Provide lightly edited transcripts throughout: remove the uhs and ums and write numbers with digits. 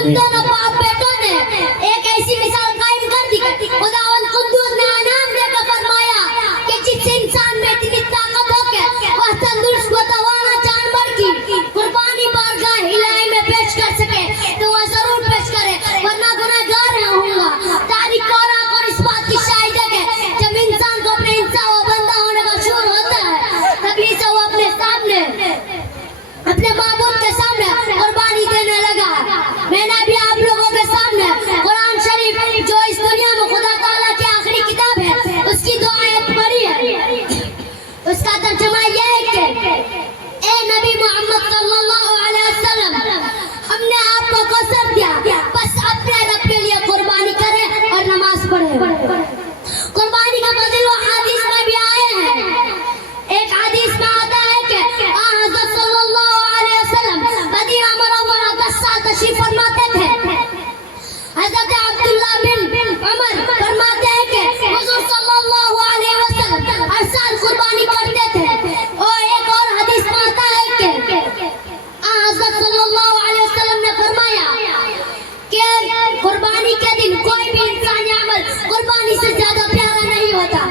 उन दोनों बाप बेटों ने एक ऐसी मिसाल कायम कर दी। खुदावंद कुद्दूस ने इनाम देकर फरमाया कि जिस इंसान में इतनी ताकत हो के वह तंदुरुस्त व तवाना जानवर की कुर्बानी बारगाह इलाही में पेश कर सके तो वह जरूर पेश करे, वरना गुनाहगार होगा। तारीख और आंख और इस बात की शाहिद है कि जब इंसान को अपने इंसान व बंदा होने का शूर होता है तभी से वो अपने सामने अपने माबूद के सामने कुर्बानी देने लगा। मैंने अभी आप लोगों के सामने कुरान शरीफ जो इस दुनिया में खुदा ताला की आखिरी किताब है उसकी दो आयत पढ़ी है। उसका तर्जुमा यह है कि ए नबी मोहम्मद सल्लल्लाहु अलैहि वसल्लम, हमने आपको कसम दिया बस अपने रब के लिए कुर्बानी करें और नमाज पढ़ें। कुर्बानी का फजील हदीस में भी आए हैं। एक हदीस में आता है कि हज़रत सल्लल्लाहु अलैहि वसल्लम मदीना मुनव्वरा 10 साल तशरीफ फरमाते थे। हज़रत अब्दुल्लाह बिन उमर फरमाते हैं कि हुज़ूर सल्लल्लाहु अलैहि वसल्लम हर साल कुर्बानी करते थे। और एक और हदीस में आता है कि हज़रत सल्लल्लाहु अलैहि वसल्लम ने फरमाया कि कुर्बानी के दिन कोई भी इंसानी अमल कुर्बानी से ज्यादा प्यारा नहीं होता।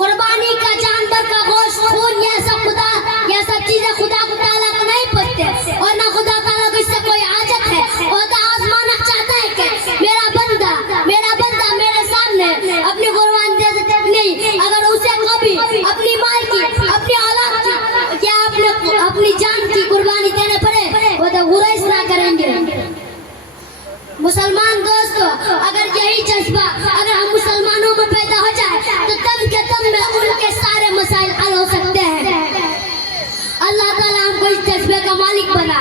कुर्बानी का जानवर का गोश्त, खून, ये सब चीजें खुदा को ताला को नहीं पसंद और ना खुदा ताला को इससे कोई हाजत है। वो तो आजमाना चाहता है कि मेरा बंदा मेरे सामने अपनी कुर्बानी दे सकता नहीं। अगर उसे कभी अपनी माल की, अपनी औलाद की या अपनी जान की कुर्बानी देने पड़े वो तो गुरेज ना करेंगे। मुसलमान दोस्तों, अगर यही जज्बा अगर हम मुसलमानों में पैदा हो जाए तो तब के तब में उनके सारे मसाइल हल हो सकते हैं। अल्लाह ताला हमको इस जज्बे का मालिक बना।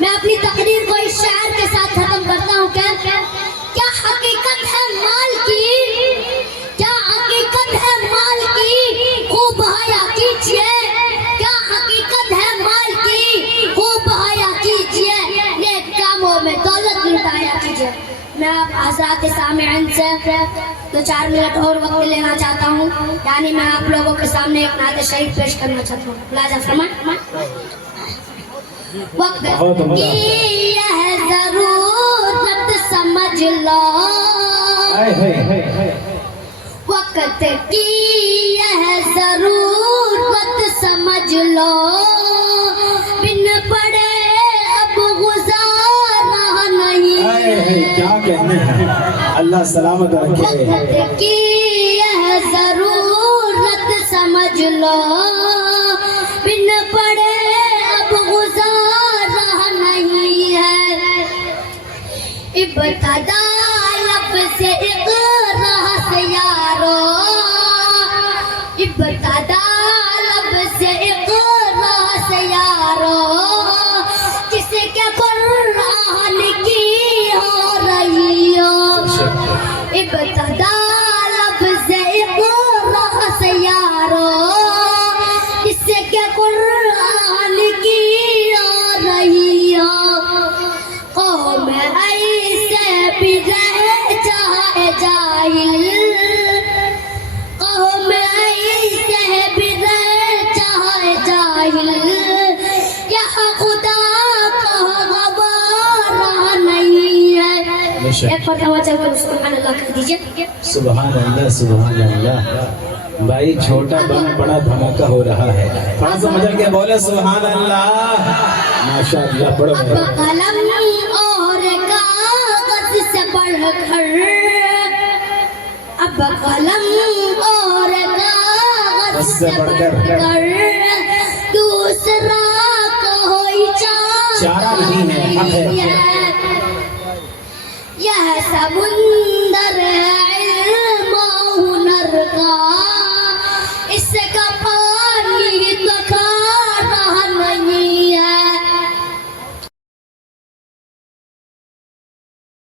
मैं अपनी तकरीर को इस शायर के साथ खत्म करता हूँ। क्या हकीकत है माल की, क्या हकीकत है माल की, खूब हया कीजिए। क्या हकीकत है माल की, खूब हया कीजिए, नेक कामों में दौलत लुटाया कीजिए। मैं आप आज़ाद सामिईन से 2-4 मिनट और वक्त लेना चाहता हूँ, यानी मैं आप लोगों के सामने एक नात शरीफ पेश करना चाहता हूँ। मुलाजा फरमाएं। वक्त की यह ज़रूरत समझ लो, वक्त की यह ज़रूरत समझ लो, बिन पड़े अब गुज़ारा नहीं। क्या कहने हैं, अल्लाह सलामत रखे। वक्त की यह ज़रूरत समझ लो, बिन पड़े अब गुज़ारा नहीं है। इब्तिदा लब से इक़रा से यारो, इब्तिदा लब से इक़रा से यारो, किसके कुरान की हो रही हो। इब्तिदा लब से इक़रा से यारो, किसके कुरान की हो रही हो। कौम ऐसे भी रह जाए जाहिल, कौम ऐसे भी रह जाए जाहिल, यहाँ खुदा का गवारा नहीं है। एक फतवा चलकर सुभान अल्लाह कह दीजिए। सुभान अल्लाह, सुभान अल्लाह। भाई छोटा बम बड़ा धमाका हो रहा है, थोड़ा सा मजा के बोले सुभान अल्लाह। माशाअल्लाह, बड़ा कलम और कागज से बढ़कर, अब कलम और कागज से बढ़कर दूसरा कोई चारा नहीं है, हक है। यह समुंदर है इल्म और हुनर का,